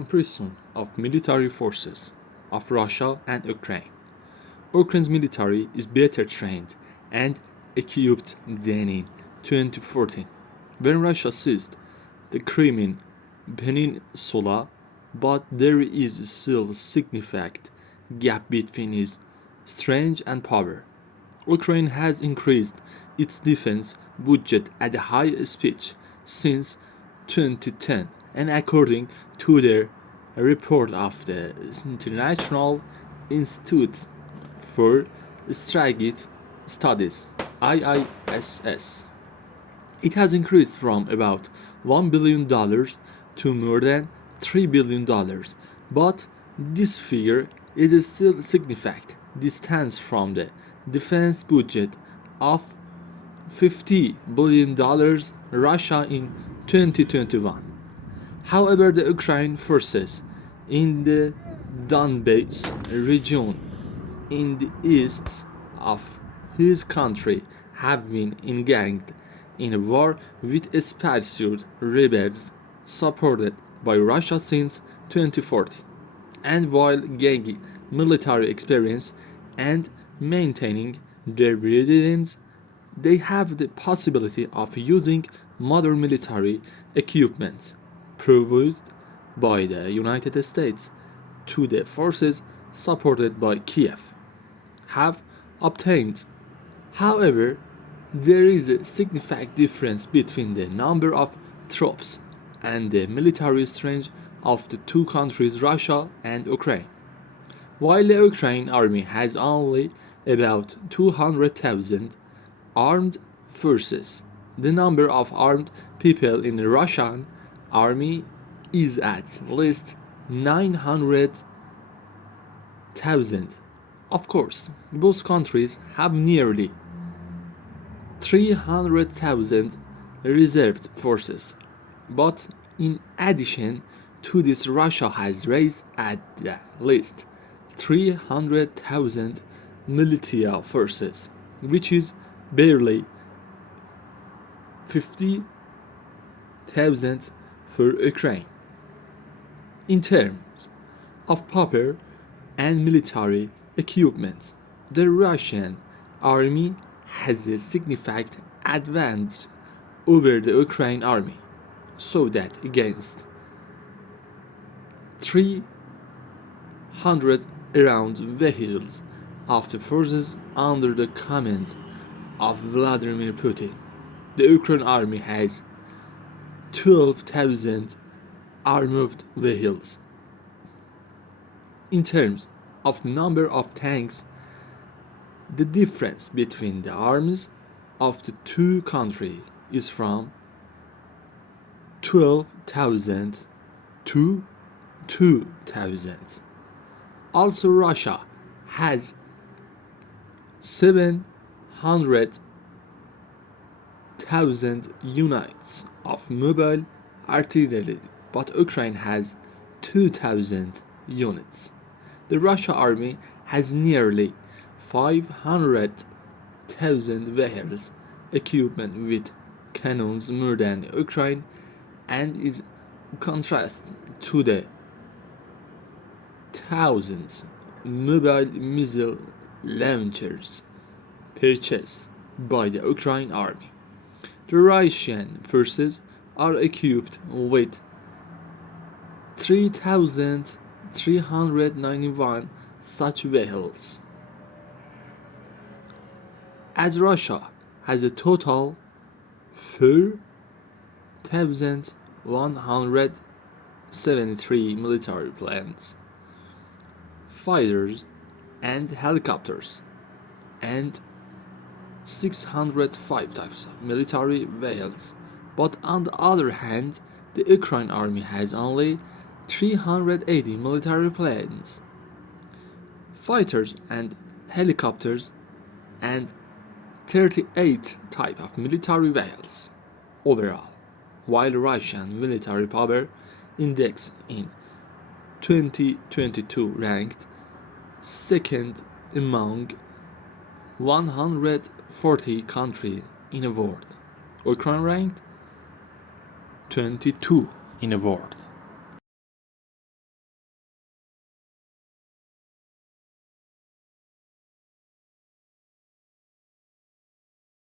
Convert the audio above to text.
Comparison of military forces of Russia and Ukraine. Ukraine's military is better trained and equipped than in 2014, when Russia seized the Crimean Peninsula, but there is still a significant gap between its strength and power. Ukraine has increased its defense budget at a high speed since 2010, and according to the report of the International Institute for Strategic Studies (IISS), it has increased from about $1 billion to more than $3 billion, but this figure is still a significant distance from the defense budget of $50 billion Russia in 2021. However, the Ukraine forces in the Donbass region in the east of his country have been engaged in a war with separatist rebels supported by Russia since 2014. And while gaining military experience and maintaining their resilience, they have the possibility of using modern military equipment provided by the United States to the forces supported by Kiev have obtained. However, there is a significant difference between the number of troops and the military strength of the two countries, Russia and Ukraine. While the Ukrainian army has only about 200,000 armed forces, the number of armed people in the Russian army is at least 900,000. Of course, both countries have nearly 300,000 reserved forces, but in addition to this, Russia has raised at least 300,000 militia forces, which is barely 50,000 for Ukraine. In terms of power and military equipment, the Russian army has a significant advantage over the Ukrainian army, so that against 300 around vehicles of the forces under the command of Vladimir Putin, the Ukrainian army has 12,000 armored vehicles. In terms of number of tanks, the difference between the armies of the two countries is from 12,000 to 2,000. Also, Russia has 700,000 units of mobile artillery, but Ukraine has 2,000 units. The Russian army has nearly 500,000 vehicles equipment with cannons more than Ukraine, and is contrast to the thousands mobile missile launchers purchased by the Ukrainian army. The Russian forces are equipped with 3,391 such vehicles. As Russia has a total 4,173 military planes, fighters and helicopters, and 605 types of military vehicles. But on the other hand, the Ukrainian army has only 380 military planes, fighters and helicopters, and 38 types of military vehicles overall, while Russian military power index in 2022 ranked second among 140 countries in the world. Ukraine ranked 22 in the world.